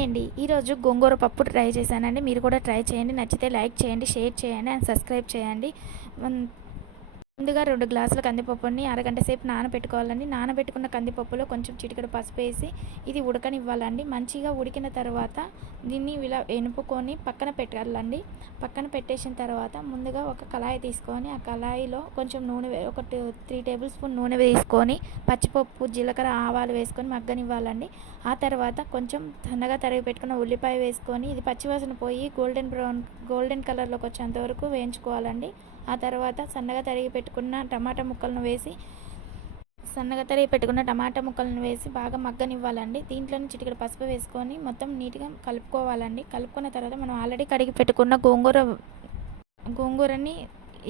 Hi అండి. ఈరోజు గోంగూర పప్పు ట్రై చేశానండి. మీరు కూడా ట్రై చేయండి. నచ్చితే లైక్ చేయండి, షేర్ చేయండి అండ్ సబ్స్క్రైబ్ చేయండి. ముందుగా 2 గ్లాసుల కందిపప్పుని అరగంట సేపు నానబెట్టుకోవాలండి. నానబెట్టుకున్న కందిపప్పులో కొంచెం చిటికెడు పసుపు వేసి ఇది ఉడకనివ్వాలండి. మంచిగా ఉడికిన తర్వాత దీన్ని ఇలా ఎనుపుకొని పక్కన పెట్టాలండి. పక్కన పెట్టేసిన తర్వాత ముందుగా ఒక కళాయి తీసుకొని ఆ కళాయిలో కొంచెం నూనె ఒక 3 టేబుల్ స్పూన్ నూనె వేసుకొని పచ్చిపప్పు, జీలకర్ర, ఆవాలు వేసుకొని మగ్గనివ్వాలండి. ఆ తర్వాత కొంచెం సన్నగా తరిగి పెట్టుకున్న ఉల్లిపాయ వేసుకొని ఇది పచ్చివాసన పోయి గోల్డెన్ కలర్లోకి వచ్చేంత వరకు వేయించుకోవాలండి. ఆ తర్వాత సన్నగా తరిగి పెట్టుకున్న టమాటా ముక్కలను వేసి బాగా మగ్గనివ్వాలండి. దీంట్లోనే చిటికెడు పసుపు వేసుకొని మొత్తం నీట్గా కలుపుకోవాలండి. కలుపుకున్న తర్వాత మనం ఆల్రెడీ కడిగి పెట్టుకున్న గోంగూరని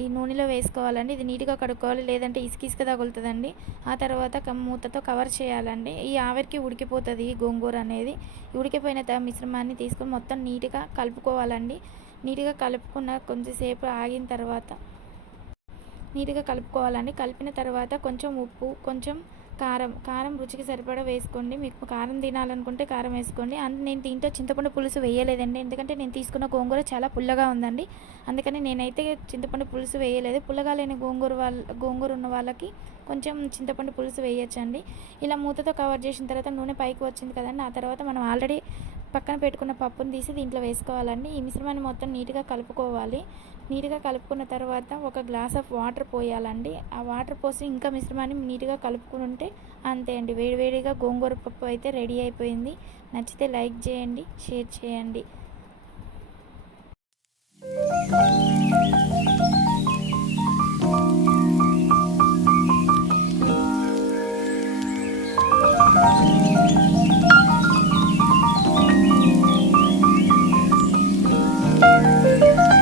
ఈ నూనెలో వేసుకోవాలండి. ఇది నీట్గా కడుక్కోవాలి, లేదంటే ఇసుక తగులుతుందండి. ఆ తర్వాత మూతతో కవర్ చేయాలండి. ఈ ఆవిరికి ఉడికిపోతుంది ఈ గోంగూర అనేది. ఉడికిపోయిన మిశ్రమాన్ని తీసుకొని మొత్తం నీట్గా కలుపుకోవాలండి. నీట్గా కలుపుకున్న కొంచెంసేపు ఆగిన తర్వాత కలిపిన తర్వాత కొంచెం ఉప్పు, కొంచెం కారం రుచికి సరిపడా వేసుకోండి. మీకు కారం తినాలనుకుంటే కారం వేసుకోండి. నేను దీంట్లో చింతపండు పులుసు వేయలేదండి, ఎందుకంటే నేను తీసుకున్న గోంగూర చాలా పుల్లగా ఉందండి. అందుకని నేనైతే చింతపండు పులుసు వేయలేదు. పుల్లగా లేని గోంగూర ఉన్న వాళ్ళకి కొంచెం చింతపండు పులుసు వేయచ్చండి. ఇలా మూతతో కవర్ చేసిన తర్వాత నూనె పైకి వచ్చింది కదండి. ఆ తర్వాత మనం ఆల్రెడీ పక్కన పెట్టుకున్న పప్పును తీసి దీంట్లో వేసుకోవాలండి. ఈ మిశ్రమాన్ని మొత్తం నీట్గా కలుపుకోవాలి. నీట్గా కలుపుకున్న తర్వాత ఒక గ్లాస్ ఆఫ్ వాటర్ పోయాలండి. ఆ వాటర్ పోసి ఇంకా మిశ్రమాన్ని నీట్గా కలుపుకుంటే అంతే అండి. వేడివేడిగా గోంగూర పప్పు అయితే రెడీ అయిపోయింది. నచ్చితే లైక్ చేయండి, షేర్ చేయండి.